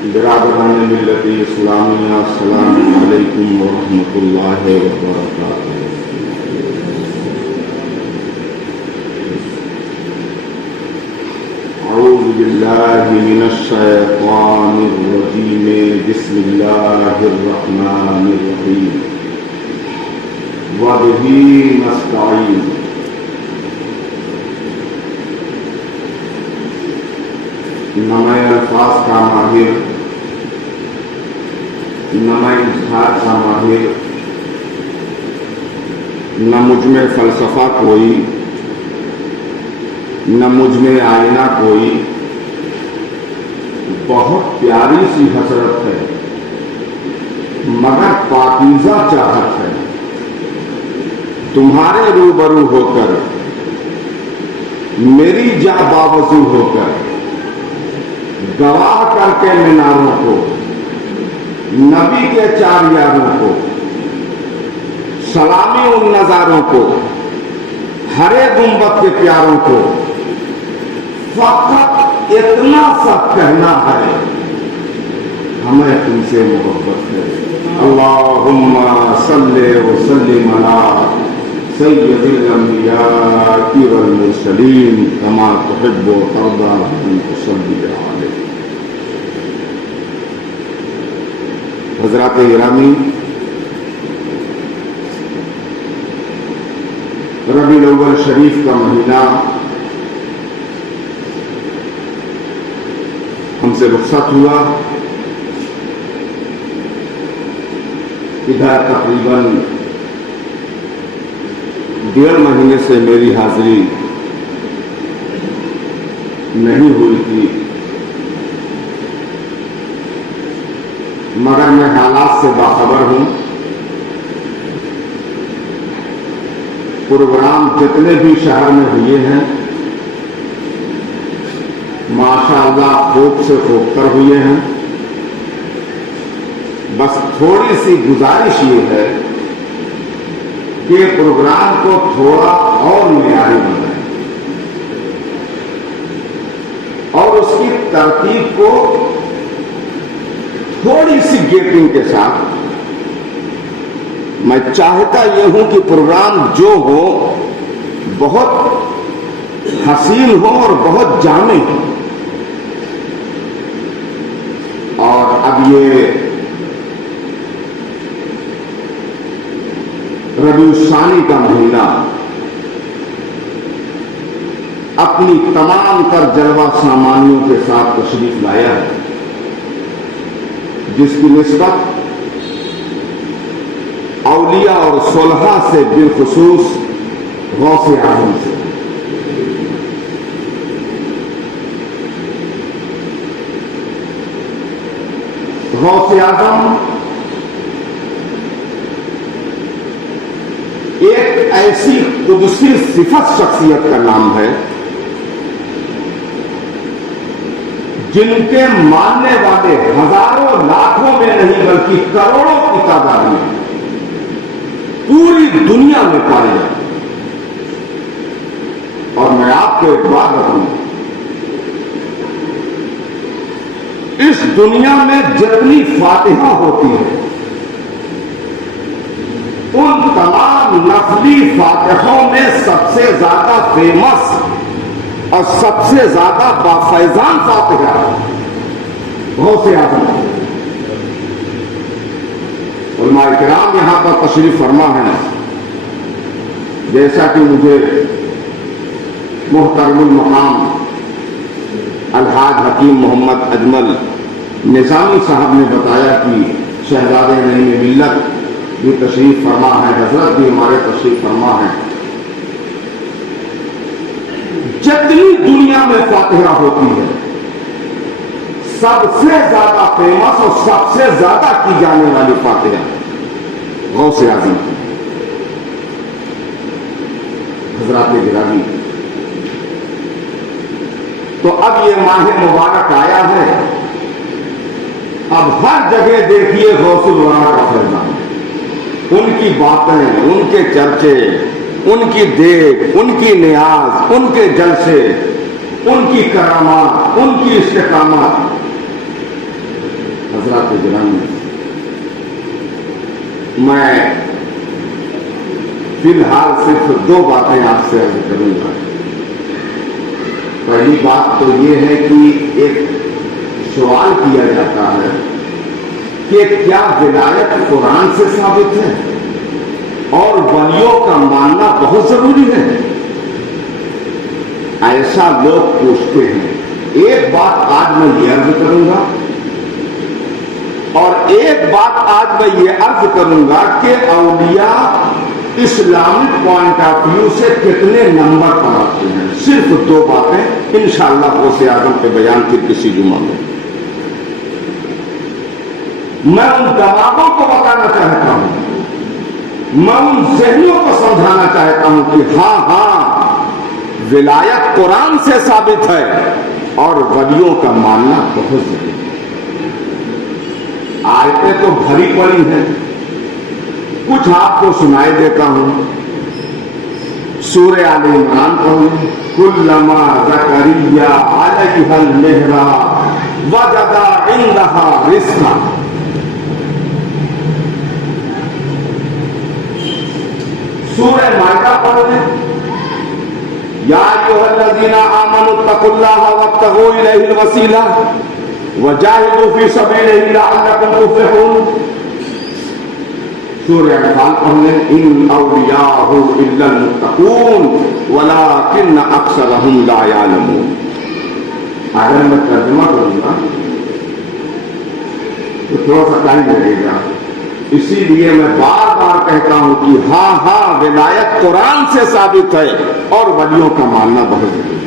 برادران ملت اسلامیہ السلام علیکم ورحمۃ اللہ وبرکاتہ۔ اعوذ باللہ من الشیطان الرجیم، بسم اللہ الرحمن الرحیم، وبہ نستعین۔ نہ میں الفاظ کا ماہر، نہ میں اظہار کا ماہر، نہ مجھ میں فلسفہ کوئی، نہ مجھ میں آئینہ کوئی۔ بہت پیاری سی حسرت ہے مگر پاکیزہ چاہت ہے، تمہارے روبرو ہو کر، میری جاں باوضو ہو کر، گواہ کر کے میناروں کو، نبی کے چار یاروں کو، سلامی ان نظاروں کو، ہرے گنبد کے پیاروں کو، فقط اتنا سا کہنا ہے، ہمیں تم سے محبت ہے۔ اللہم صلی وسلم علی سید الانبیاء والمرسلین کما تحب و ترضی ان تصلی علیہ۔ حضرات گرامی، ربیع الاول شریف کا مہینہ ہم سے رخصت ہوا۔ ادھر تقریباً 1.5 مہینے سے میری حاضری نہیں ہوئی تھی، مگر میں حالات سے باخبر ہوں۔ پروگرام جتنے بھی شہر میں ہوئے ہیں ماشاء اللہ خوب سے خوب تر ہوئے ہیں۔ بس تھوڑی سی گزارش یہ ہے کہ پروگرام کو تھوڑا اور معیاری بنائیں اور اس کی ترتیب کو تھوڑی سی گیٹنگ کے ساتھ۔ میں چاہتا یہ ہوں کہ پروگرام جو ہو بہت حسین ہو اور بہت جامع ہو۔ اور اب یہ ربیع الثانی کا مہینہ اپنی تمام تر جلوہ سامانیوں کے ساتھ تشریف لایا ہے، جس کی نسبت اولیاء اور صلحاء سے بالخصوص غوث اعظم سے۔ غوث اعظم ایک ایسی قدسی صفت شخصیت کا نام ہے جن کے ماننے والے ہزاروں لاکھوں میں نہیں بلکہ کروڑوں کی تعداد میں پوری دنیا میں پائے جاتے ہیں۔ اور میں آپ کو ایک بات بتاؤں، اس دنیا میں جتنی فاتحہ ہوتی ہے ان تمام نفلی فاتحوں میں سب سے زیادہ فیمس اور سب سے زیادہ بافیضان فاتحہ غوث اعظم۔ علماء کرام یہاں پر تشریف فرما ہے، جیسا کہ مجھے محترم المقام الحاج حکیم محمد اجمل نظامی صاحب نے بتایا کہ شہزادے نعیم ملت بھی تشریف فرما ہے، حضرت بھی ہمارے تشریف فرما ہے۔ جتنی دنیا میں فاتحہ ہوتی ہے سب سے زیادہ فیمس اور سب سے زیادہ کی جانے والی فاتحہ غوث اعظم کی۔ حضرات گرامی، تو اب یہ ماہ مبارک آیا ہے، اب ہر جگہ دیکھیے غوث الورا کا فیضان، ان کی باتیں، ان کے چرچے، ان کی دیکھ، ان کی نیاز، ان کے جلسے، ان کی کرامات، ان کی استقامت، حضرات گرامی، میں فی الحال صرف 2 باتیں آپ سے عرض کروں گا۔ پہلی بات تو یہ ہے کہ ایک سوال کیا جاتا ہے کہ کیا ولایت قرآن سے ثابت ہے اور ولیوں کا ماننا بہت ضروری ہے؟ ایسا لوگ پوچھتے ہیں۔ ایک بات آج میں یہ عرض کروں گا، اور ایک بات آج میں یہ عرض کروں گا کہ اولیاء اسلامک پوائنٹ آف ویو سے کتنے نمبر پر آتے ہیں۔ صرف 2 باتیں انشاءاللہ غوث اعظم کے بیان کی کسی جمعہ میں ان دماغوں کو بتانا چاہتا ہوں، میں ان ذہنوں کو سمجھانا چاہتا ہوں کہ ہاں ولایت قرآن سے ثابت ہے اور ولیوں کا ماننا بہت ضروری ہے۔ آیتیں تو بھری پڑی ہیں، کچھ آپ کو سنائی دیتا ہوں۔ سورہ آل عمران پڑھیں، کلما زکریا علیہ المحراب وجد عندہا رزقا۔ سورہ مائدہ پڑھیں، یا ایھا الذین آمنوا اتقوا اللہ وابتغوا الیہ الوسیلہ وجاہدوا فی سبیلہ لعلکم تفلحون۔ سورہ انفال پڑھیں، ان اولیاء الا المتقون ولکن اکثرهم لا یعلمون۔ اگر میں ترجمہ کروں گا تو تھوڑا سا ٹائم لگے گا، اسی لیے میں بار بار کہتا ہوں کہ ہاں ولایت قرآن سے ثابت ہے اور ولیوں کا ماننا بہت ضروری ہے۔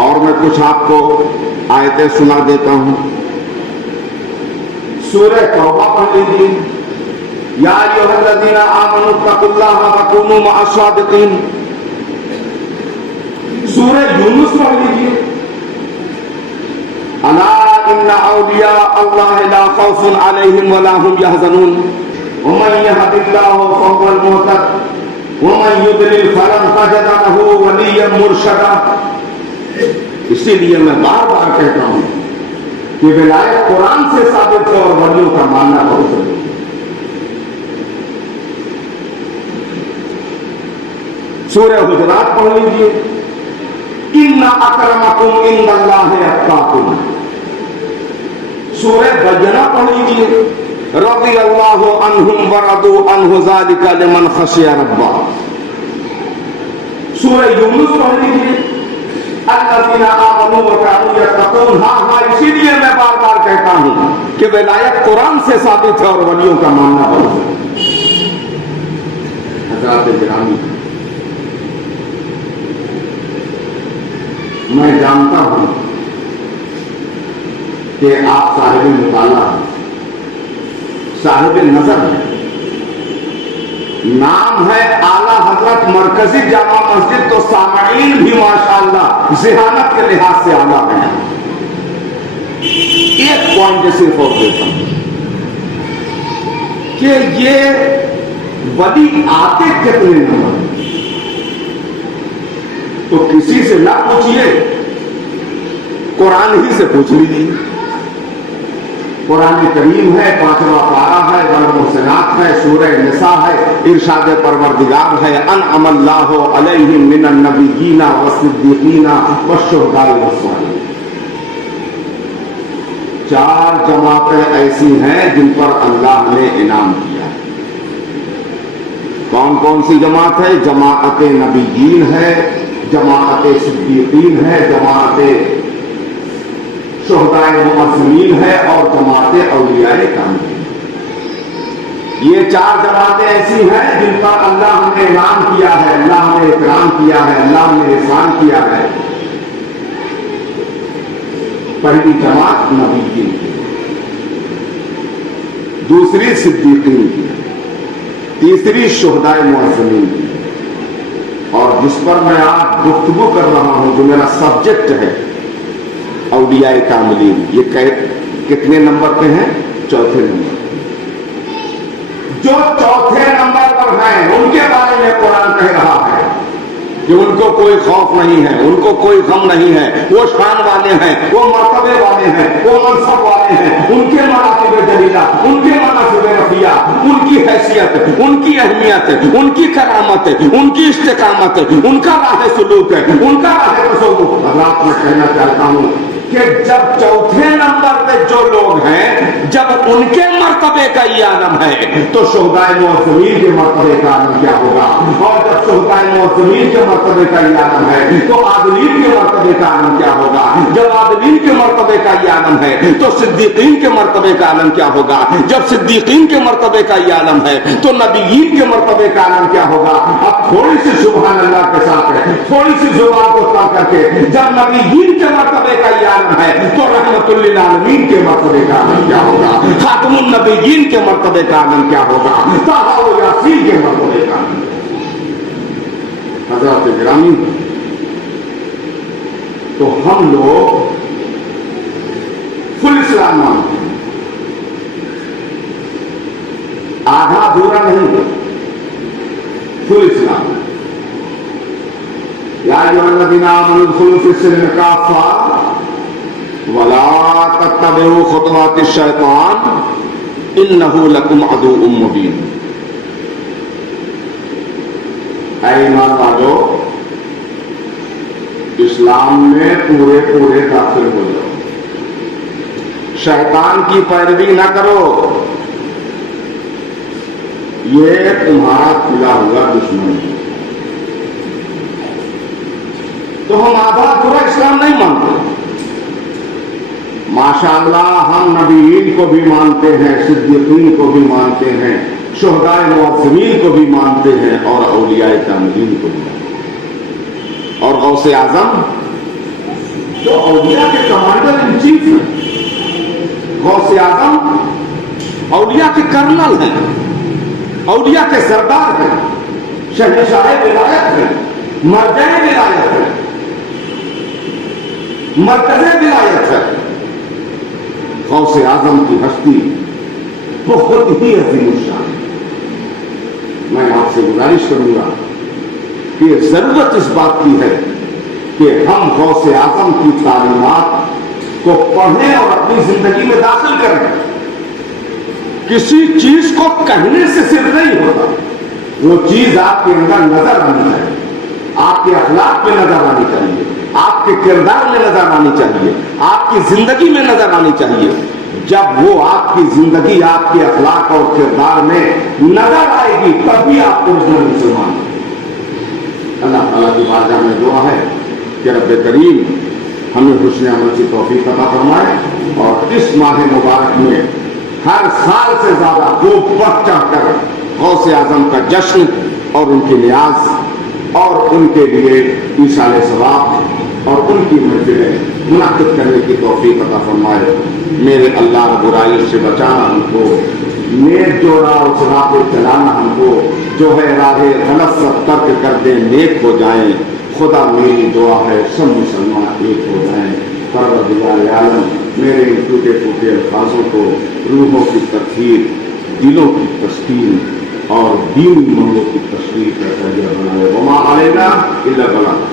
اور میں کچھ آپ کو آیتیں سنا دیتا ہوں۔ سورہ توبہ پڑھ لیجیے، یا ایھا الذین آمنوا اتقوا اللہ وکونوا مع الصادقین۔ سورہ یونس پڑھ لیجیے، الا ان اولیاء اللہ لا خوف علیہم ولا هم يحزنون ومن يهد اللہ فهو المهتد ومن يضلل فلن تجد له ولیا مرشدا۔ اسی لیے میں بار بار کہتا ہوں کہ ولایت قرآن سے ثابت ہے اور ولیوں کا ماننا بہت ضروری ہے۔ سورہ حجرات پڑھ لیجیے، ان اکرمکم عند اللہ اتقاکم۔ سورہ بینہ پڑھ لیجیے، رضی اللہ عنہم ورضوا عنہ ذلک لمن خشی ربہ۔ سورہ یونس پڑھ لیجیے، الذین آمنوا وکانوا یتقون۔ ہاں اسی لیے میں بار بار کہتا ہوں کہ ولایت قرآن سے ثابت ہے اور ولیوں کا ماننا بہت ضروری ہے۔ حضرات گرامی، میں جانتا ہوں کہ آپ صاحب مطالعہ ہیں، صاحب نظر ہیں، نام ہے اعلیٰ حضرت مرکزی جامع مسجد، تو سامعین بھی ماشاءاللہ ذہانت کے لحاظ سے اعلیٰ ہیں۔ ایک پوائنٹ صرف اور دیتا ہوں کہ یہ ولی آتے کتنے نمبر، تو کسی سے نہ پوچھئے، قرآن ہی سے پوچھ لیجیے۔ قرآن کریم ہے، 5واں پارہ ہے، والمحصنات ہے، سورہ نساء ہے، ارشاد پروردگار ہے، انعم اللہ علیہم من النبیین والصدیقین والشہداء والصالحین۔ 4 جماعتیں ایسی ہیں جن پر اللہ نے انعام کیا ہے۔ کون کون سی جماعت ہے؟ جماعت نبیین ہے، جماعت صدیقین ہے، جماعت شہداء معصومین ہے اور جماعت اولیاء کاملین۔ یہ 4 جماعتیں ایسی ہیں جن پر اللہ نے انعام کیا ہے، اللہ نے اکرام کیا ہے، اللہ نے احسان کیا ہے۔ پہلی جماعت نبیین کی، دوسری صدیقین کی، تیسری شہداء معصومین کی، اور جس پر میں آج گفتگو کر رہا ہوں، جو میرا سبجیکٹ ہے، اولیاء کاملین۔ یہ کتنے نمبر پہ ہیں؟ 4تھے نمبر۔ جو 4تھے نمبر پر ہیں ان کے بارے میں قرآن کہہ رہا ہے کہ ان کو کوئی خوف نہیں ہے، ان کو کوئی غم نہیں ہے، وہ شان والے ہیں، وہ مرتبے والے ہیں، وہ منصب والے ہیں، ان کے مراتب جلیلہ، ان کے مناصب رفیع، ان کی حیثیت، ان کی اہمیت، ان کی کرامت، ان کی استقامت، ان کا راہ سلوک ہے، ان کا راہ تصوف۔ حضرات میں کہنا چاہتا ہوں کہ جب چوتھے نمبر پہ جو لوگ ہیں، جب ان کے مرتبے کا یہ عالم ہے تو شہدائے معصومین کے مرتبے کا عالم کیا ہوگا؟ اور جب شہدائے معصومین کے مرتبے کا یہ عالم ہے تو عادلین کے مرتبے کا عالم کیا ہوگا؟ جب عادلین کے مرتبے کا یہ عالم ہے تو صدیقین کے مرتبے کا عالم کیا ہوگا؟ جب صدیقین کے مرتبے کا یہ عالم ہے تو نبیین کے مرتبے کا عالم کیا ہوگا؟ اب تھوڑی سی سبحان اللہ کے ساتھ ہے، تھوڑی سی زبان کو تنگ کر کے، جب نبیین کے مرتبے کا یہ عالم ہے تو رحمت للعالمین کے مرتبے کا عالم کیا ہوگا؟ خاتم النبیین کے مرتبے کا عالم کیا ہوگا؟ طٰہٰ و یاسین کے مرتبے کا عالم۔ حضرات گرامی، تو ہم لوگ فل اسلام مانتے ہیں، آدھا ادھورا نہیں، فل اسلام۔ یا ایھا الذین آمنوا ادخلوا فی السلم کافۃ ولا تتبعوا خطوات الشیطان انہ لکم عدو مبین۔ اے ایمان والو، اسلام میں پورے داخل ہو جاؤ، شیطان کی پیروی نہ کرو، یہ تمہارا کھلا ہوا دشمن ہے۔ تو ہم آدھا پورا اسلام نہیں مانتے، ماشاءاللہ ہم نبیین کو بھی مانتے ہیں، صدیقین کو بھی مانتے ہیں، شہدائے معصومین کو بھی مانتے ہیں، اور اولیاء کاملین کو بھی مانتے ہیں، اور غوث اعظم جو اولیاء کے کمانڈر ان چیف ہیں، غوث اعظم اولیاء کے کرنل ہیں، اولیاء کے سردار ہیں، شہنشاہ ولایت ہیں، مرجع ولایت ہیں، مرکز ولایت ہے۔ غوث اعظم کی ہستی بہت ہی عظیم الشان ہے۔ میں آپ سے گزارش کروں گا کہ ضرورت اس بات کی ہے کہ ہم غوث اعظم کی تعلیمات کو پڑھیں اور اپنی زندگی میں داخل کریں۔ کسی چیز کو کہنے سے صرف نہیں ہوتا، وہ چیز آپ کے اندر نظر آنی چاہیے، آپ کے اخلاق میں نظر آنی چاہیے، آپ کے کردار میں نظر آنی چاہیے، آپ کی زندگی میں نظر آنی چاہیے۔ جب وہ آپ کی زندگی، آپ کے اخلاق اور کردار میں نظر آئے گی تبھی آپ اوریجنل مسلمان ہیں۔ اللہ تعالیٰ کی بارگاہ میں دعا ہے کہ رب کریم ہمیں حسن عمل کی توفیق عطا فرمائے، اور اس ماہ مبارک میں ہر سال سے زیادہ خوب بڑھ چڑھ کر غوث اعظم کا جشن اور ان کی نیاز اور ان کے لیے ایصال ثواب اور ان کی محفلیں منعقد کرنے کی توفیق عطا فرمائے۔ میرے اللہ برائی سے بچانا ہم کو، نیک جو راہ اس راہ پہ چلانا ہم کو، جو ہے راہ غلط سب ترک کر دیں، نیک ہو جائیں۔ خدا میری دعا ہے سب مسلمان ایک ہو جائیں۔ پروردگار عالم میرے ان ٹوٹے پھوٹے الفاظوں کو روحوں کی تطہیر، دلوں کی تسکین اور دینی منگوں کی تشریح کا ذریعہ بنائے۔ وما علینا الا البلاغ۔